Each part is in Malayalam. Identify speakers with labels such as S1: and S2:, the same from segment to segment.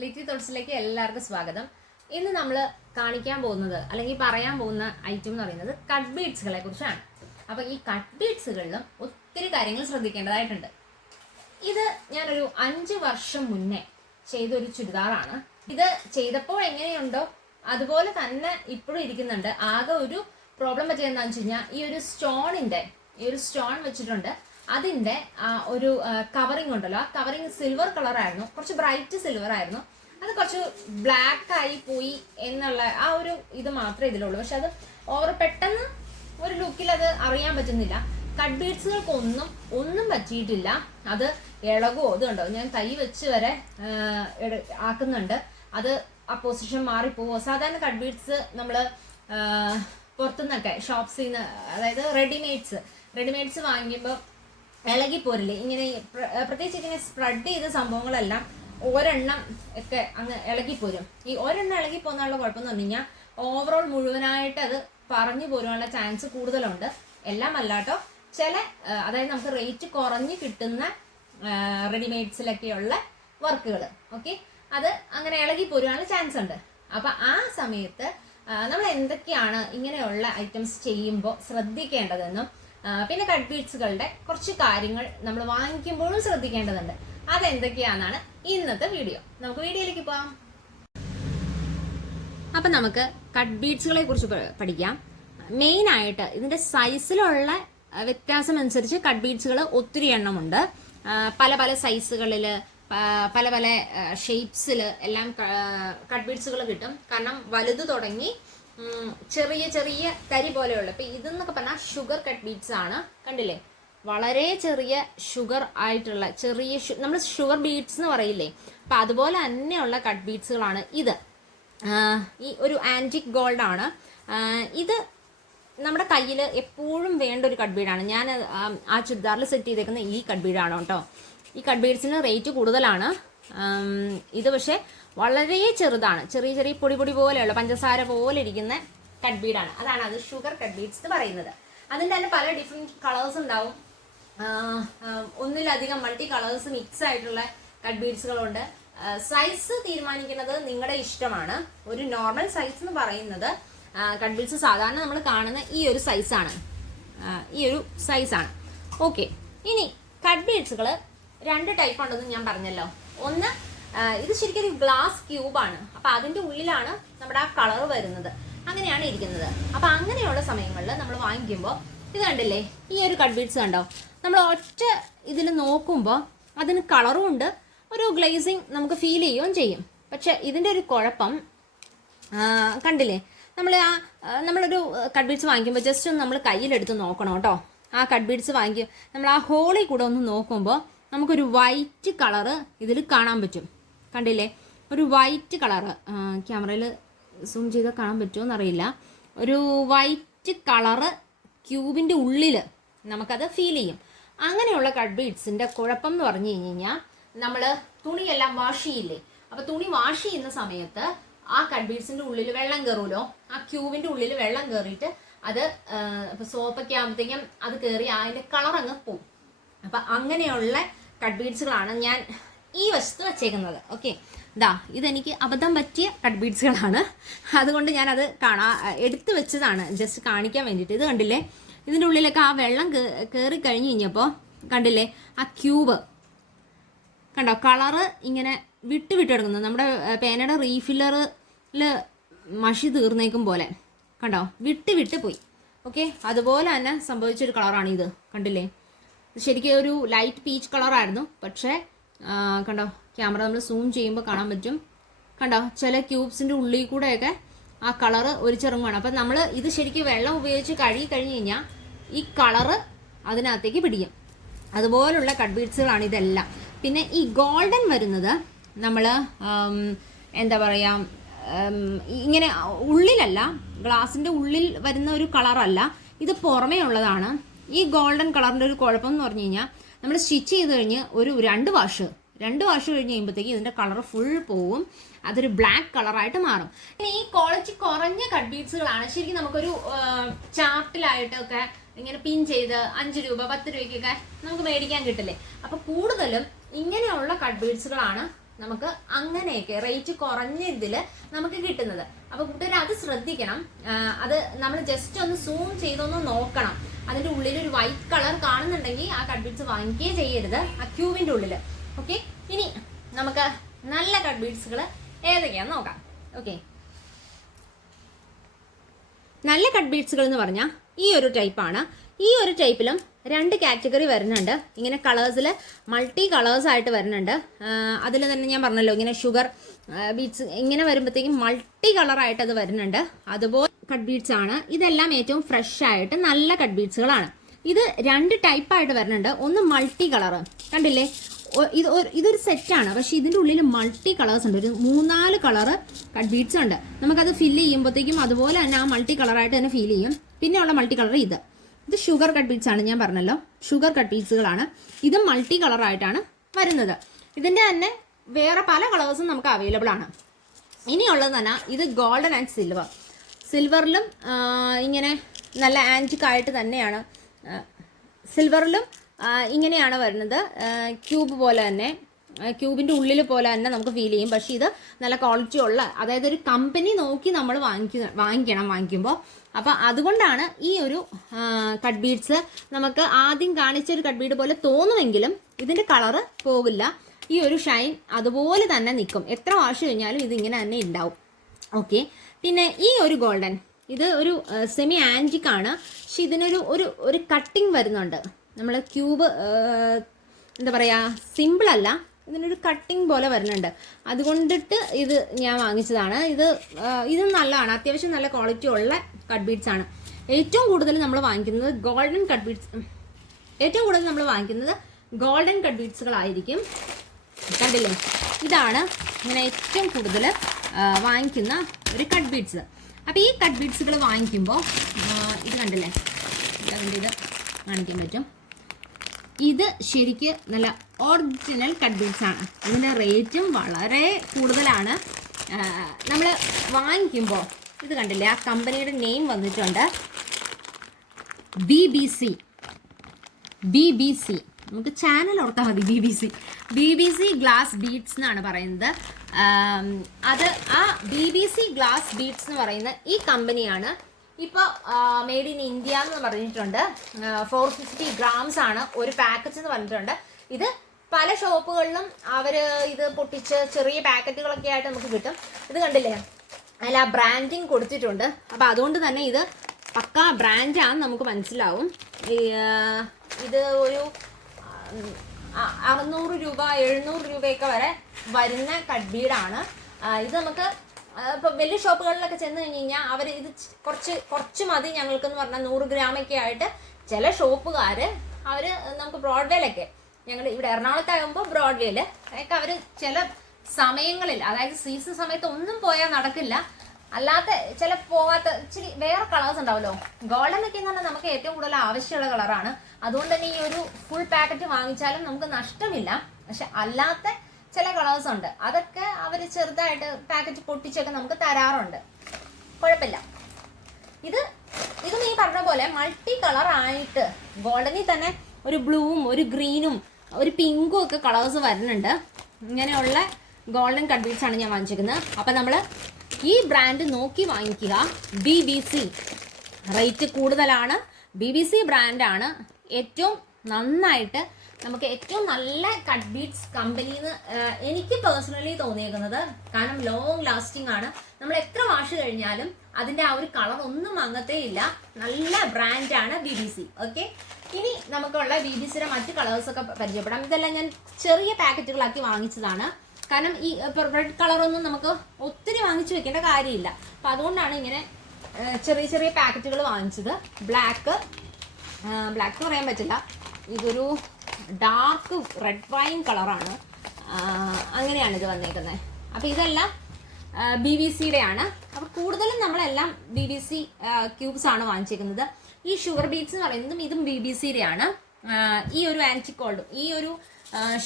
S1: ലിറ്റി തോട്ട്സിലേക്ക് എല്ലാവർക്കും സ്വാഗതം. ഇന്ന് നമ്മൾ കാണിക്കാൻ പോകുന്നത് അല്ലെങ്കിൽ പറയാൻ പോകുന്ന ഐറ്റം എന്ന് പറയുന്നത് കട്ട് ബീഡ്സുകളെ കുറിച്ചാണ്. അപ്പോൾ ഈ കട്ട് ബീഡ്സുകളിലും ഒത്തിരി കാര്യങ്ങൾ ശ്രദ്ധിക്കേണ്ടതായിട്ടുണ്ട്. ഇത് ഞാനൊരു അഞ്ച് വർഷം മുന്നേ ചെയ്തൊരു ചുരിദാറാണ്. ഇത് ചെയ്തപ്പോൾ എങ്ങനെയുണ്ടോ അതുപോലെ തന്നെ ഇപ്പോഴും ഇരിക്കുന്നുണ്ട്. ആകെ ഒരു പ്രോബ്ലം പറ്റിയെന്താണെന്ന് വെച്ച് കഴിഞ്ഞാൽ ഈ ഒരു സ്റ്റോണിന്റെ ഈ ഒരു സ്റ്റോൺ വെച്ചിട്ടുണ്ട്. അതിന്റെ ഒരു കവറിങ് ഉണ്ടല്ലോ. ആ കവറിങ് സിൽവർ കളർ ആയിരുന്നു. കുറച്ച് ബ്രൈറ്റ് സിൽവർ ആയിരുന്നു. അത് കുറച്ച് ബ്ലാക്ക് ആയി പോയി എന്നുള്ള ആ ഒരു ഇത് മാത്രമേ ഇതിലുള്ളൂ. പക്ഷെ അത് ഓവർ പെട്ടെന്ന് ഒരു ലുക്കിൽ അത് അറിയാൻ പറ്റുന്നില്ല. കട്ട് ബീഡ്സുകൾക്കൊന്നും ഒന്നും പറ്റിയിട്ടില്ല. അത് ഇളകോ ഇത് ഞാൻ കൈ വെച്ച് വരെ ആക്കുന്നുണ്ട്. അത് ആ പൊസിഷൻ മാറിപ്പോവോ? സാധാരണ കട്ട് ബീഡ്സ് നമ്മൾ പുറത്തുനിന്നൊക്കെ ഷോപ്സിൽ നിന്ന് അതായത് റെഡിമെയ്ഡ്സ് റെഡിമെയ്ഡ്സ് വാങ്ങിക്കുമ്പോൾ ഇളകി പോരില്ലേ ഇങ്ങനെ പ്ര- പ്രത്യേകിച്ച് ഇങ്ങനെ സ്പ്രെഡ് ചെയ്ത സംഭവങ്ങളെല്ലാം ഒരെണ്ണം ഒക്കെ അങ്ങ് ഇളകി പോരും ഈ ഒരെണ്ണം ഇളകി പോകുന്നുള്ള കുഴപ്പമെന്ന് പറഞ്ഞു കഴിഞ്ഞാൽ ഓവറോൾ മുഴുവനായിട്ട് അത് പറഞ്ഞു പോരുവാനുള്ള ചാൻസ് കൂടുതലുണ്ട്. എല്ലാം അല്ലാട്ടോ ചില അതായത് നമുക്ക് റേറ്റ് കുറഞ്ഞ് കിട്ടുന്ന റെഡിമെയ്ഡ്സിലൊക്കെയുള്ള വർക്കുകൾ ഓക്കെ അത് അങ്ങനെ ഇളകി പോരുവാനുള്ള ചാൻസ് ഉണ്ട്. അപ്പൊ ആ സമയത്ത് നമ്മൾ എന്തൊക്കെയാണ് ഇങ്ങനെയുള്ള ഐറ്റംസ് ചെയ്യുമ്പോൾ ശ്രദ്ധിക്കേണ്ടതെന്നും പിന്നെ കട്ട് ബീഡ്സുകളുടെ കുറച്ച് കാര്യങ്ങൾ നമ്മൾ വാങ്ങിക്കുമ്പോഴും ശ്രദ്ധിക്കേണ്ടതുണ്ട്. അതെന്തൊക്കെയാണെന്നാണ് ഇന്നത്തെ വീഡിയോ നമുക്ക് വീഡിയോയിലേക്ക് പോവാം. അപ്പൊ നമുക്ക് കട്ട് ബീഡ്സുകളെ കുറിച്ച് പഠിക്കാം. മെയിൻ ആയിട്ട് ഇതിന്റെ സൈസിലുള്ള വ്യത്യാസം അനുസരിച്ച് കട്ട് ബീഡ്സുകൾ ഒത്തിരി എണ്ണമുണ്ട്. പല പല സൈസുകളിൽ പല പല ഷേപ്സിൽ എല്ലാം കട്ട് ബീഡ്സുകൾ കിട്ടും. കാരണം വലുത് തുടങ്ങി ചെറിയ ചെറിയ തരി പോലെയുള്ള. ഇപ്പൊ ഇതെന്നൊക്കെ പറഞ്ഞാൽ ഷുഗർ കട്ട് ബീറ്റ്സ് ആണ്. കണ്ടില്ലേ? വളരെ ചെറിയ ഷുഗർ ആയിട്ടുള്ള ചെറിയ നമ്മൾ ഷുഗർ ബീറ്റ്സ് എന്ന് പറയില്ലേ? അപ്പൊ അതുപോലെ തന്നെയുള്ള കട്ട് ബീറ്റ്സുകളാണ് ഇത്. ഈ ഒരു ആന്റിക് ഗോൾഡ് ആണ്. ഇത് നമ്മുടെ കയ്യിൽ എപ്പോഴും വേണ്ട ഒരു കട്ട് ബീഡാണ് ഞാൻ ആ ചുരിദാറിൽ സെറ്റ് ചെയ്തേക്കുന്ന ഈ കട്ട് ബീഡാണ് കേട്ടോ. ഈ കട്ട് ബീഡ്സിന് റേറ്റ് കൂടുതലാണ്. ഇത് പക്ഷേ വളരെ ചെറുതാണ്. ചെറിയ ചെറിയ പൊടി പൊടി പോലെയുള്ള പഞ്ചസാര പോലെ ഇരിക്കുന്ന കട്ട് ബീഡാണ് അതാണ് അത് ഷുഗർ കട്ട് ബീഡ്സ് എന്ന് പറയുന്നത്. അതിന്റെ തന്നെ പല ഡിഫറെന്റ് കളേഴ്സ് ഉണ്ടാവും. ഒന്നിലധികം മൾട്ടി കളേഴ്സ് മിക്സ് ആയിട്ടുള്ള കട്ട് ബീഡ്സുകളുണ്ട് സൈസ് തീരുമാനിക്കുന്നത് നിങ്ങളുടെ ഇഷ്ടമാണ്. ഒരു നോർമൽ സൈസ് എന്ന് പറയുന്നത് കട്ട് ബീഡ്സ് സാധാരണ നമ്മൾ കാണുന്ന ഈ ഒരു സൈസാണ് ഈ ഒരു സൈസാണ് ഓക്കെ ഇനി കട്ട് ബീഡ്സുകൾ രണ്ട് ടൈപ്പ് ഉണ്ടെന്ന് ഞാൻ പറഞ്ഞല്ലോ. ഒന്ന് ഇത് ശരിക്കും ഒരു ഗ്ലാസ് ക്യൂബാണ് അപ്പൊ അതിന്റെ ഉള്ളിലാണ് നമ്മുടെ ആ കളർ വരുന്നത്. അങ്ങനെയാണ് ഇരിക്കുന്നത്. അപ്പൊ അങ്ങനെയുള്ള സമയങ്ങളിൽ നമ്മൾ വാങ്ങിക്കുമ്പോൾ ഇത് കണ്ടില്ലേ? ഈ ഒരു കട്ട് കണ്ടോ? നമ്മൾ ഒറ്റ ഇതിൽ നോക്കുമ്പോൾ അതിന് കളറും ഉണ്ട്. ഒരു ഗ്ലേസിങ് നമുക്ക് ഫീൽ ചെയ്യുകയും ചെയ്യും. പക്ഷെ ഇതിന്റെ ഒരു കുഴപ്പം കണ്ടില്ലേ? നമ്മൾ ആ നമ്മളൊരു കട്ട് വാങ്ങിക്കുമ്പോൾ ജസ്റ്റ് ഒന്ന് നമ്മൾ കയ്യിലെടുത്ത് നോക്കണം കേട്ടോ. ആ കട്ട് വാങ്ങിക്കും. നമ്മൾ ആ ഹോളിൽ കൂടെ ഒന്ന് നോക്കുമ്പോൾ നമുക്കൊരു വൈറ്റ് കളറ് ഇതിൽ കാണാൻ പറ്റും. കണ്ടില്ലേ? ഒരു വൈറ്റ് കളറ് ക്യാമറയിൽ സൂം ചെയ്താൽ കാണാൻ പറ്റുമോ എന്നറിയില്ല ഒരു വൈറ്റ് കളറ് ക്യൂബിന്റെ ഉള്ളിൽ നമുക്കത് ഫീൽ ചെയ്യും. അങ്ങനെയുള്ള കട്ട് ബീഡ്സിന്റെ കുഴപ്പം എന്ന് പറഞ്ഞു കഴിഞ്ഞ് കഴിഞ്ഞാൽ നമ്മൾ തുണിയെല്ലാം വാഷ് ചെയ്യില്ലേ? അപ്പോൾ തുണി വാഷ് ചെയ്യുന്ന സമയത്ത് ആ കട്ട് ബീഡ്സിന്റെ ഉള്ളിൽ വെള്ളം കയറുമല്ലോ ആ ക്യൂബിന്റെ ഉള്ളിൽ വെള്ളം കയറിയിട്ട് അത് ഇപ്പോൾ സോപ്പൊക്കെ ആകുമ്പോഴത്തേക്കും അത് കയറി അതിന്റെ കളർ അങ്ങ് പോവും. അപ്പം അങ്ങനെയുള്ള കട്ട് ബീഡ്സുകളാണ് ഞാൻ ഈ വശത്ത് വച്ചേക്കുന്നത്. ഓക്കെ ഇതാ ഇതെനിക്ക് അബദ്ധം പറ്റിയ കട്ട് ബീഡ്സുകളാണ് അതുകൊണ്ട് ഞാനത് കാണാ എടുത്തു വെച്ചതാണ്. ജസ്റ്റ് കാണിക്കാൻ വേണ്ടിയിട്ട്. ഇത് കണ്ടില്ലേ? ഇതിന്റെ ഉള്ളിലൊക്കെ ആ വെള്ളം കയറി കഴിഞ്ഞ് കഴിഞ്ഞപ്പോൾ കണ്ടില്ലേ? ആ ക്യൂബ്. കണ്ടോ? കളറ് ഇങ്ങനെ വിട്ട് വിട്ട് കിടക്കുന്നത് നമ്മുടെ പേനയുടെ റീഫില്ലറിൽ മഷി തീർന്നേക്കും പോലെ. കണ്ടോ? വിട്ട് വിട്ട് പോയി. ഓക്കെ അതുപോലെ തന്നെ സംഭവിച്ചൊരു കളറാണ് ഇത്. കണ്ടില്ലേ? ശരിക്കും ഒരു ലൈറ്റ് പീച്ച് കളറായിരുന്നു. പക്ഷേ കണ്ടോ? ക്യാമറ നമ്മൾ സൂം ചെയ്യുമ്പോൾ കാണാൻ പറ്റും. കണ്ടോ? ചില ക്യൂബ്സിന്റെ ഉള്ളിൽ കൂടെയൊക്കെ ആ കളറ് ഒരു ചെറുങ്ങാണ് അപ്പം നമ്മൾ ഇത് ശരിക്കും വെള്ളം ഉപയോഗിച്ച് കഴുകി കഴിഞ്ഞ് കഴിഞ്ഞാൽ ഈ കളറ് അതിനകത്തേക്ക് പിടിക്കും. അതുപോലുള്ള കട്ട് ബീഡ്സുകളാണ് ഇതെല്ലാം. പിന്നെ ഈ ഗോൾഡൻ വരുന്നത് നമ്മൾ എന്താ പറയുക ഇങ്ങനെ ഉള്ളിലല്ല ഗ്ലാസിന്റെ ഉള്ളിൽ വരുന്ന ഒരു കളറല്ല. ഇത് പുറമേ ഉള്ളതാണ്. ഈ ഗോൾഡൻ കളറിന്റെ ഒരു കുഴപ്പം എന്ന് പറഞ്ഞു കഴിഞ്ഞാൽ നമ്മൾ സ്റ്റിച്ച് ചെയ്ത് കഴിഞ്ഞ് ഒരു രണ്ട് വാഷ് രണ്ട് വാഷ് കഴിഞ്ഞ് കഴിയുമ്പോഴത്തേക്ക് ഇതിന്റെ കളർ ഫുൾ പോവും. അതൊരു ബ്ലാക്ക് കളറായിട്ട് മാറും. പിന്നെ ഈ ക്വാളിറ്റി കുറഞ്ഞ കട്ട് ബീഡ്സുകളാണ് ശരിക്കും നമുക്കൊരു ചാർട്ടിലായിട്ടൊക്കെ ഇങ്ങനെ പിൻ ചെയ്ത് അഞ്ച് രൂപ പത്ത് രൂപയ്ക്കൊക്കെ നമുക്ക് മേടിക്കാൻ കിട്ടില്ലേ? അപ്പോൾ കൂടുതലും ഇങ്ങനെയുള്ള കട്ട് ബീഡ്സുകളാണ് നമുക്ക് അങ്ങനെയൊക്കെ റേറ്റ് കുറഞ്ഞ ഇതിൽ നമുക്ക് കിട്ടുന്നത്. അപ്പോൾ കൂട്ടുകാർ അത് ശ്രദ്ധിക്കണം. അത് നമ്മൾ ജസ്റ്റ് ഒന്ന് സൂം ചെയ്തൊന്ന് നോക്കണം. അതിന്റെ ഉള്ളിൽ ഒരു വൈറ്റ് കളർ കാണുന്നുണ്ടെങ്കിൽ ആ കട്ട്ബീഡ്സ് വാങ്ങിക്കുകയും ചെയ്യരുത് ആ ക്യൂവിന്റെ ഉള്ളിൽ ഓക്കെ ഇനി നമുക്ക് നല്ല കട്ട്ബീഡ്സുകൾ ഏതൊക്കെയാന്ന് നോക്കാം. ഓക്കെ നല്ല കട്ട്ബീഡ്സുകൾ എന്ന് പറഞ്ഞാൽ ഈ ഒരു ടൈപ്പാണ് ഈ ഒരു ടൈപ്പിലും രണ്ട് കാറ്റഗറി വരുന്നുണ്ട്. ഇങ്ങനെ കളേഴ്സിൽ മൾട്ടി കളേഴ്സ് ആയിട്ട് വരുന്നുണ്ട്. അതിൽ തന്നെ ഞാൻ പറഞ്ഞല്ലോ ഇങ്ങനെ ഷുഗർ ബീഡ്സ് ഇങ്ങനെ വരുമ്പോഴത്തേക്കും മൾട്ടി കളറായിട്ട് അത് വരുന്നുണ്ട്. അതുപോലെ കട്ട് ബീഡ്സ് ആണ്. ഇതെല്ലാം ഏറ്റവും ഫ്രഷ് ആയിട്ട് നല്ല കട്ട് ബീഡ്സുകളാണ് ഇത് രണ്ട് ടൈപ്പായിട്ട് വരുന്നുണ്ട്. ഒന്ന് മൾട്ടി കളർ കണ്ടില്ലേ? ഇത് ഇതൊരു സെറ്റാണ് പക്ഷെ ഇതിന്റെ ഉള്ളിൽ മൾട്ടി കളേഴ്സ് ഉണ്ട്. ഒരു മൂന്നാൽ കളറ് കട്ട് ബീഡ്സ് ഉണ്ട്. നമുക്കത് ഫില്ല് ചെയ്യുമ്പോഴത്തേക്കും അതുപോലെ തന്നെ ആ മൾട്ടി കളറായിട്ട് തന്നെ ഫീൽ ചെയ്യും. പിന്നെയുള്ള മൾട്ടി കളർ ഇത്. ഇത് ഷുഗർ കട്ട് ബീഡ്സ് ആണ്. ഞാൻ പറഞ്ഞല്ലോ. ഷുഗർ കട്ട് ബീഡ്സുകളാണ് ഇത് മൾട്ടി കളറായിട്ടാണ് വരുന്നത്. ഇതിന്റെ തന്നെ വേറെ പല കളേഴ്സും നമുക്ക് അവൈലബിൾ ആണ്. ഇനിയുള്ളത് തന്നെ ഇത് ഗോൾഡൻ ആൻഡ് സിൽവർ സിൽവറിലും ഇങ്ങനെ നല്ല ആന്റിക് ആയിട്ട് തന്നെയാണ്. സിൽവറിലും ഇങ്ങനെയാണ് വരുന്നത്. ക്യൂബ് പോലെ തന്നെ. ക്യൂബിന്റെ ഉള്ളിൽ പോലെ തന്നെ നമുക്ക് ഫീൽ ചെയ്യും. പക്ഷേ ഇത് നല്ല ക്വാളിറ്റി ഉള്ള അതായത് ഒരു കമ്പനി നോക്കി നമ്മൾ വാങ്ങിക്ക വാങ്ങിക്കണം വാങ്ങിക്കുമ്പോൾ അപ്പോൾ അതുകൊണ്ടാണ് ഈ ഒരു കട്ട് ബീഡ്സ് നമുക്ക് ആദ്യം കാണിച്ച ഒരു കട്ട് ബീഡ് പോലെ തോന്നുമെങ്കിലും ഇതിന്റെ കളറ് പോകില്ല. ഈ ഒരു ഷൈൻ അതുപോലെ തന്നെ നിൽക്കും. എത്ര വാഷ് കഴിഞ്ഞാലും ഇതിങ്ങനെ തന്നെ ഉണ്ടാവും. ഓക്കെ പിന്നെ ഈ ഒരു ഗോൾഡൻ ഇത് ഒരു സെമി ആന്റിക് ആണ്. പക്ഷെ ഇതിനൊരു ഒരു ഒരു കട്ടിങ് വരുന്നുണ്ട്. നമ്മൾ ക്യൂബ് എന്താ പറയുക സിമ്പിളല്ല ഇതിനൊരു കട്ടിങ് പോലെ വരുന്നുണ്ട്. അതുകൊണ്ടിട്ട് ഇത് ഞാൻ വാങ്ങിച്ചതാണ്. ഇത് ഇത് നല്ലതാണ്. അത്യാവശ്യം നല്ല ക്വാളിറ്റി ഉള്ള കട്ട് ബീഡ്സ് ആണ്. ഏറ്റവും കൂടുതൽ നമ്മൾ വാങ്ങിക്കുന്നത് ഗോൾഡൻ കട്ട് ബീഡ്സ് ഏറ്റവും കൂടുതൽ നമ്മൾ വാങ്ങിക്കുന്നത് ഗോൾഡൻ കട്ട് ബീഡ്സുകളായിരിക്കും കണ്ടില്ലേ? ഇതാണ് ഇങ്ങനെ ഏറ്റവും കൂടുതൽ വാങ്ങിക്കുന്ന ഒരു കട്ട് ബീഡ്സ് അപ്പോൾ ഈ കട്ട് ബീഡ്സുകൾ വാങ്ങിക്കുമ്പോൾ ഇത് കണ്ടില്ലേ? അതിന്റെ ഇത് കാണിക്കാൻ പറ്റും. ഇത് ശരിക്ക് നല്ല ഒറിജിനൽ കട്ട് ബീഡ്സ് ആണ്. ഇതിന്റെ റേറ്റും വളരെ കൂടുതലാണ്. നമ്മൾ വാങ്ങിക്കുമ്പോൾ ഇത് കണ്ടില്ലേ? ആ കമ്പനിയുടെ നെയിം വന്നിട്ടുണ്ട്. B B C B B C നമുക്ക് ചാനൽ ഓർത്താൽ മതി B B C B B C glass beads എന്നാണ് പറയുന്നത്. അത് ആ B B C glass beads എന്ന് പറയുന്ന ഈ കമ്പനിയാണ്. ഇപ്പോൾ മെയ്ഡ് ഇൻ ഇന്ത്യ എന്ന് പറഞ്ഞിട്ടുണ്ട്. ഫോർ ഫിഫ്റ്റി ഗ്രാംസ് ആണ് ഒരു പാക്കറ്റ് എന്ന് പറഞ്ഞിട്ടുണ്ട്. ഇത് പല ഷോപ്പുകളിലും അവർ ഇത് പൊട്ടിച്ച് ചെറിയ പാക്കറ്റുകളൊക്കെ ആയിട്ട് നമുക്ക് കിട്ടും. ഇത് കണ്ടില്ലേ? അതിൽ ആ ബ്രാൻഡിങ് കൊടുത്തിട്ടുണ്ട്. അപ്പോൾ അതുകൊണ്ട് തന്നെ ഇത് പക്കാ ബ്രാൻഡാണെന്ന് നമുക്ക് മനസ്സിലാവും. ഇത് ഒരു അറുന്നൂറ് രൂപ എഴുന്നൂറ് രൂപയൊക്കെ വരെ വരുന്ന കഡ്ബീഡാണ് ഇത് നമുക്ക് ഇപ്പൊ വലിയ ഷോപ്പുകളിലൊക്കെ ചെന്ന് കഴിഞ്ഞ് കഴിഞ്ഞാൽ അവർ ഇത് കുറച്ച് കുറച്ച് മതി ഞങ്ങൾക്ക് എന്ന് പറഞ്ഞാൽ നൂറ് ഗ്രാമൊക്കെ ആയിട്ട് ചില ഷോപ്പുകാർ അവർ നമുക്ക് ബ്രോഡ്വേയിലൊക്കെ ഞങ്ങൾ ഇവിടെ എറണാകുളത്താകുമ്പോൾ ബ്രോഡ്വേയിൽ ഒക്കെ അവർ ചില സമയങ്ങളിൽ അതായത് സീസൺ സമയത്ത് ഒന്നും പോയാൽ നടക്കില്ല അല്ലാത്ത ചില പോവാത്ത ഇച്ചിരി വേറെ കളേഴ്സ് ഉണ്ടാവല്ലോ. ഗോൾഡൻ ഒക്കെ എന്ന് പറഞ്ഞാൽ നമുക്ക് ഏറ്റവും കൂടുതൽ ആവശ്യമുള്ള കളറാണ് അതുകൊണ്ട് തന്നെ ഈ ഒരു ഫുൾ പാക്കറ്റ് വാങ്ങിച്ചാലും നമുക്ക് നഷ്ടമില്ല. പക്ഷെ അല്ലാത്ത ചില കളേഴ്സ് ഉണ്ട്. അതൊക്കെ അവർ ചെറുതായിട്ട് പാക്കറ്റ് പൊട്ടിച്ചൊക്കെ നമുക്ക് തരാറുണ്ട്. കുഴപ്പമില്ല. ഇത് ഇത് നീ പറഞ്ഞ പോലെ മൾട്ടി കളർ ആയിട്ട് ഗോൾഡനിൽ തന്നെ ഒരു ബ്ലൂവും ഒരു ഗ്രീനും ഒരു പിങ്കും ഒക്കെ കളേഴ്സ് വരുന്നുണ്ട്. ഇങ്ങനെയുള്ള ഗോൾഡൻ കട്ട്ബീഡ്സ് ആണ് ഞാൻ വാങ്ങിച്ചിരിക്കുന്നത്. അപ്പം നമ്മൾ ഈ ബ്രാൻഡ് നോക്കി വാങ്ങിക്കുക. ബി ബി സി റേറ്റ് കൂടുതലാണ്. ബി ബി സി ബ്രാൻഡാണ് ഏറ്റവും നന്നായിട്ട് നമുക്ക് ഏറ്റവും നല്ല കട്ട് ബീഡ്സ് കമ്പനിന്ന് എനിക്ക് പേഴ്സണലി തോന്നിയേക്കുന്നത് കാരണം ലോങ് ലാസ്റ്റിംഗ് ആണ്. നമ്മൾ എത്ര വാഷ് കഴിഞ്ഞാലും അതിന്റെ ആ ഒരു കളർ ഒന്നും അങ്ങത്തേ ഇല്ല നല്ല ബ്രാൻഡാണ് ബി ബി സി ഓക്കെ ഇനി നമുക്കുള്ള ബി ബി സിയുടെ മറ്റ് കളേഴ്സ് ഒക്കെ പരിചയപ്പെടാം. ഇതെല്ലാം ഞാൻ ചെറിയ പാക്കറ്റുകളാക്കി വാങ്ങിച്ചതാണ്. കാരണം ഈ റെഡ് കളറൊന്നും നമുക്ക് ഒത്തിരി വാങ്ങിച്ചു വെക്കേണ്ട കാര്യമില്ല. അപ്പം അതുകൊണ്ടാണ് ഇങ്ങനെ ചെറിയ ചെറിയ പാക്കറ്റുകൾ വാങ്ങിച്ചത്. ബ്ലാക്ക് ബ്ലാക്ക് എന്ന് പറയാൻ പറ്റില്ല. ഇതൊരു ഡാർക്ക് റെഡ് വൈൻ കളറാണ് അങ്ങനെയാണ് ഇത് വന്നേക്കുന്നത് അപ്പോൾ ഇതെല്ലാം ബി ബി സിയുടെ ആണ്. അപ്പോൾ കൂടുതലും നമ്മളെല്ലാം ബി ബി സി ക്യൂബ്സ് ആണ് വാങ്ങിച്ചേക്കുന്നത്. ഈ ഷുഗർ ബീറ്റ്സ് എന്ന് പറയുന്നതും ഇതും ബി ബി സിയുടെ ആണ്. ഈ ഒരു ആന്റിക്കോൾഡും ഈ ഒരു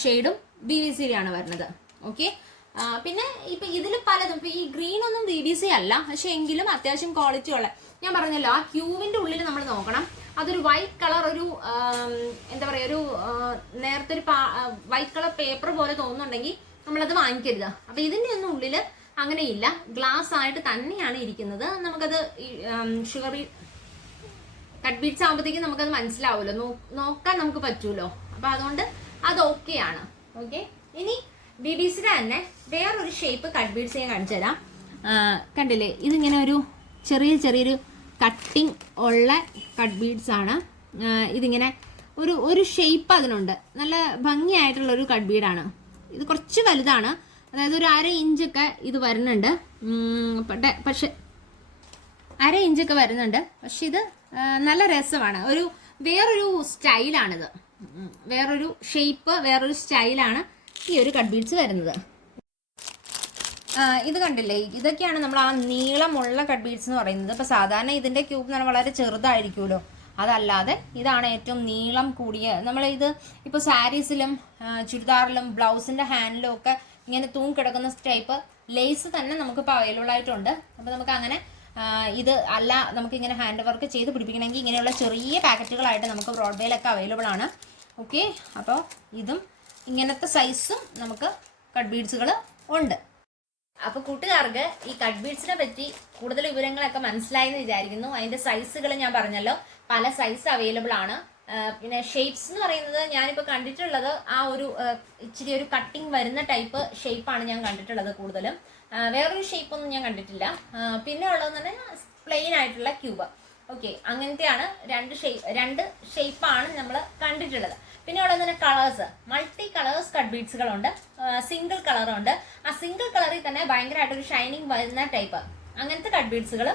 S1: ഷെയ്ഡും ബി ബി സിയുടെ ആണ് വരുന്നത്. ഓക്കെ പിന്നെ ഇപ്പൊ ഇതിൽ പലതും. ഇപ്പൊ ഈ ഗ്രീൻ ഒന്നും ഡി ബി സി അല്ല പക്ഷെ എങ്കിലും അത്യാവശ്യം ക്വാളിറ്റി ഉള്ള. ഞാൻ പറഞ്ഞല്ലോ ആ ക്യൂവിന്റെ ഉള്ളിൽ നമ്മൾ നോക്കണം. അതൊരു വൈറ്റ് കളർ ഒരു എന്താ പറയാ ഒരു നേരത്തെ ഒരു വൈറ്റ് കളർ പേപ്പർ പോലെ തോന്നുന്നുണ്ടെങ്കിൽ നമ്മളത് വാങ്ങിക്കരുത്. അപ്പൊ ഇതിന്റെ ഒന്നും ഉള്ളിൽ അങ്ങനെയില്ല ഗ്ലാസ് ആയിട്ട് തന്നെയാണ് ഇരിക്കുന്നത്. നമുക്കത് ഷുഗർ കട്ട് ബീറ്റ്സ് ആകുമ്പോഴത്തേക്കും നമുക്കത് മനസ്സിലാവുമല്ലോ. നോക്കാൻ നമുക്ക് പറ്റൂലോ. അപ്പൊ അതുകൊണ്ട് അത് ഓക്കെയാണ് ഓക്കെ ഇനി ബി ബി സിയുടെ തന്നെ വേറൊരു ഷേപ്പ് കട്ട് ബീഡ്സ് ഞാൻ കാണിച്ചു തരാം. കണ്ടില്ലേ? ഇതിങ്ങനെ ഒരു ചെറിയ ചെറിയൊരു കട്ടിങ് ഉള്ള കട്ട് ബീഡ്സ് ആണ്. ഇതിങ്ങനെ ഒരു ഒരു ഷേപ്പ് അതിനുണ്ട് നല്ല ഭംഗിയായിട്ടുള്ള ഒരു കട്ട് ബീഡാണ് ഇത് കുറച്ച് വലുതാണ്. അതായത് ഒരു അര ഇഞ്ചൊക്കെ ഇത് വരുന്നുണ്ട്. പക്ഷെ അര ഇഞ്ചൊക്കെ വരുന്നുണ്ട്. പക്ഷെ ഇത് നല്ല രസമാണ്. ഒരു വേറൊരു സ്റ്റൈലാണിത് വേറൊരു ഷേപ്പ് വേറൊരു സ്റ്റൈലാണ് ഈ ഒരു കട്ട് ബീഡ്സ് വരുന്നത് ഇത് കണ്ടില്ലേ? ഇതൊക്കെയാണ് നമ്മൾ ആ നീളമുള്ള കട്ട് ബീഡ്സ് എന്ന് പറയുന്നത്. ഇപ്പൊ സാധാരണ ഇതിന്റെ ക്യൂബ് എന്ന് പറഞ്ഞാൽ വളരെ ചെറുതായിരിക്കുമല്ലോ. അതല്ലാതെ ഇതാണ് ഏറ്റവും നീളം കൂടിയ നമ്മൾ ഇത് ഇപ്പോൾ സാരീസിലും ചുരിദാറിലും ബ്ലൗസിന്റെ ഹാൻഡിലും ഒക്കെ ഇങ്ങനെ തൂങ്ങിക്കിടക്കുന്ന ടൈപ്പ് ലേസ് തന്നെ നമുക്ക് നമുക്കിപ്പോൾ അവൈലബിൾ ആയിട്ടുണ്ട്. അപ്പോൾ നമുക്ക് അങ്ങനെ ഇത് അല്ല നമുക്ക് ഇങ്ങനെ ഹാൻഡ് വർക്ക് ചെയ്ത് പിടിപ്പിക്കണമെങ്കിൽ ഇങ്ങനെയുള്ള ചെറിയ പാക്കറ്റുകളായിട്ട് നമുക്ക് ബ്രോഡ്വേയിലൊക്കെ അവൈലബിൾ ആണ്. ഓക്കെ അപ്പോൾ ഇതും ഇങ്ങനത്തെ സൈസും നമുക്ക് കട്ട് ബീഡ്സുകൾ ഉണ്ട്. അപ്പൊ കൂട്ടുകാർക്ക് ഈ കട്ട് ബീഡ്സിനെ പറ്റി കൂടുതൽ വിവരങ്ങളൊക്കെ മനസ്സിലായെന്ന് വിചാരിക്കുന്നു. അതിന്റെ സൈസുകൾ ഞാൻ പറഞ്ഞല്ലോ. പല സൈസ് അവൈലബിൾ ആണ്. പിന്നെ ഷേപ്സ് എന്ന് പറയുന്നത് ഞാനിപ്പോൾ കണ്ടിട്ടുള്ളത് ആ ഒരു ഇച്ചിരി ഒരു കട്ടിങ് വരുന്ന ടൈപ്പ് ഷേപ്പാണ് ഞാൻ കണ്ടിട്ടുള്ളത് കൂടുതലും. വേറൊരു ഷേപ്പ് ഒന്നും ഞാൻ കണ്ടിട്ടില്ല. പിന്നെ ഉള്ളതെന്ന് പറഞ്ഞാൽ പ്ലെയിൻ ആയിട്ടുള്ള ക്യൂബ്. ഓക്കെ അങ്ങനത്തെയാണ് രണ്ട് ഷേപ്പ് രണ്ട് ഷേപ്പാണ് നമ്മൾ കണ്ടിട്ടുള്ളത്. പിന്നെ ഉള്ളത് തന്നെ കളേഴ്സ് മൾട്ടി കളേഴ്സ് കട്ട് ബീഡ്സുകളുണ്ട് സിംഗിൾ കളറുണ്ട് ആ സിംഗിൾ കളറിൽ തന്നെ ഭയങ്കരമായിട്ട് ഒരു ഷൈനിങ് വരുന്ന ടൈപ്പ് അങ്ങനത്തെ കട്ട് ബീഡ്സുകൾ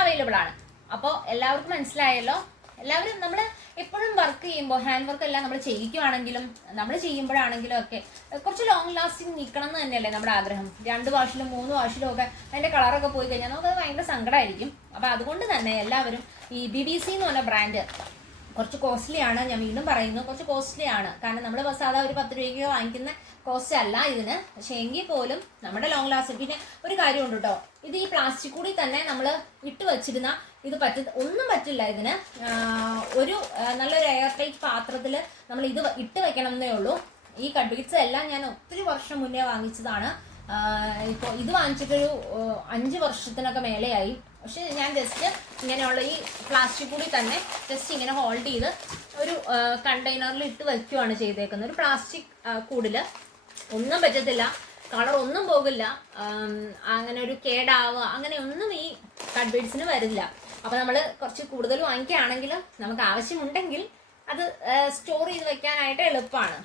S1: അവൈലബിൾ ആണ്. അപ്പോൾ എല്ലാവർക്കും മനസ്സിലായല്ലോ എല്ലാവരും നമ്മൾ എപ്പോഴും വർക്ക് ചെയ്യുമ്പോൾ ഹാൻഡ് വർക്ക് എല്ലാം നമ്മൾ ചെയ്യിക്കുവാണെങ്കിലും നമ്മൾ ചെയ്യുമ്പോഴാണെങ്കിലും ഒക്കെ കുറച്ച് ലോങ് ലാസ്റ്റിംഗ് നിൽക്കണം എന്ന് തന്നെയല്ലേ നമ്മുടെ ആഗ്രഹം. രണ്ട് വാഷിലും മൂന്ന് വാഷിലും ഒക്കെ അതിന്റെ കളറൊക്കെ പോയി കഴിഞ്ഞാൽ നമുക്കത് ഭയങ്കര സങ്കടമായിരിക്കും അപ്പോൾ അതുകൊണ്ട് തന്നെ എല്ലാവരും ഈ ബി ബി സി എന്ന് പറഞ്ഞ ബ്രാൻഡ് കുറച്ച് കോസ്റ്റ്ലി ആണ് ഞാൻ വീണ്ടും പറയുന്നു കുറച്ച് കോസ്റ്റ്ലി ആണ്. കാരണം നമ്മൾ സാധാ ഒരു പത്ത് രൂപയ്ക്ക് വാങ്ങിക്കുന്ന കോസ്റ്റ് അല്ല ഇതിന്. പക്ഷെ എങ്കിൽ പോലും നമ്മുടെ ലോങ് ലാസ്റ്റ് പിന്നെ ഒരു കാര്യമുണ്ട് കേട്ടോ ഇത് ഈ പ്ലാസ്റ്റിക് കൂടി തന്നെ നമ്മൾ ഇട്ട് വെച്ചിരുന്ന ഇത് പറ്റ ഒന്നും പറ്റില്ല ഇതിന്. ഒരു നല്ലൊരു എയർ ടൈറ്റ് പാത്രത്തിൽ നമ്മൾ ഇത് ഇട്ട് വെക്കണം എന്നേ ഉള്ളൂ. ഈ കട്ട്ബീറ്റ്സ് എല്ലാം ഞാൻ ഒത്തിരി വർഷം മുന്നേ വാങ്ങിച്ചതാണ്. ഇപ്പോൾ ഇത് വാങ്ങിച്ചിട്ടൊരു അഞ്ച് വർഷത്തിനൊക്കെ മേലെയായി. പക്ഷെ ഞാൻ ജസ്റ്റ് ഇങ്ങനെയുള്ള ഈ പ്ലാസ്റ്റിക് കൂടി തന്നെ ജസ്റ്റ് ഇങ്ങനെ ഹോൾഡ് ചെയ്ത് ഒരു കണ്ടെയ്നറിൽ ഇട്ട് വയ്ക്കുകയാണ് ചെയ്തേക്കുന്നത്. ഒരു പ്ലാസ്റ്റിക് കൂടിൽ ഒന്നും പറ്റത്തില്ല. കളർ ഒന്നും പോകില്ല. അങ്ങനെ ഒരു കേടാവുക അങ്ങനെ ഒന്നും ഈ കട്ട്ബീഡ്സിന് വരില്ല. അപ്പൊ നമ്മൾ കുറച്ച് കൂടുതൽ വാങ്ങിക്കുകയാണെങ്കിൽ നമുക്ക് ആവശ്യമുണ്ടെങ്കിൽ അത് സ്റ്റോർ ചെയ്ത് വെക്കാനായിട്ട് എളുപ്പമാണ്.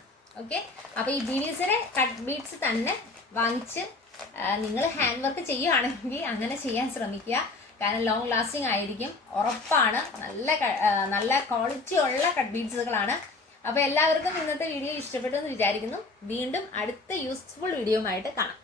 S1: ഓക്കെ അപ്പൊ ഈ ബീഡ്സിനെ കട്ട് ബീഡ്സ് തന്നെ വാങ്ങിച്ച് നിങ്ങൾ ഹാൻഡ് വർക്ക് ചെയ്യുകയാണെങ്കിൽ അങ്ങനെ ചെയ്യാൻ ശ്രമിക്കുക. കാരണം ലോങ് ലാസ്റ്റിംഗ് ആയിരിക്കും. ഉറപ്പാണ്. നല്ല നല്ല ക്വാളിറ്റി ഉള്ള കട്ട് ബീഡ്സുകളാണ് അപ്പോൾ എല്ലാവർക്കും ഇന്നത്തെ വീഡിയോ ഇഷ്ടപ്പെട്ടു എന്ന് വിചാരിക്കുന്നു. വീണ്ടും അടുത്ത യൂസ്ഫുൾ വീഡിയോ ആയിട്ട് കാണാം.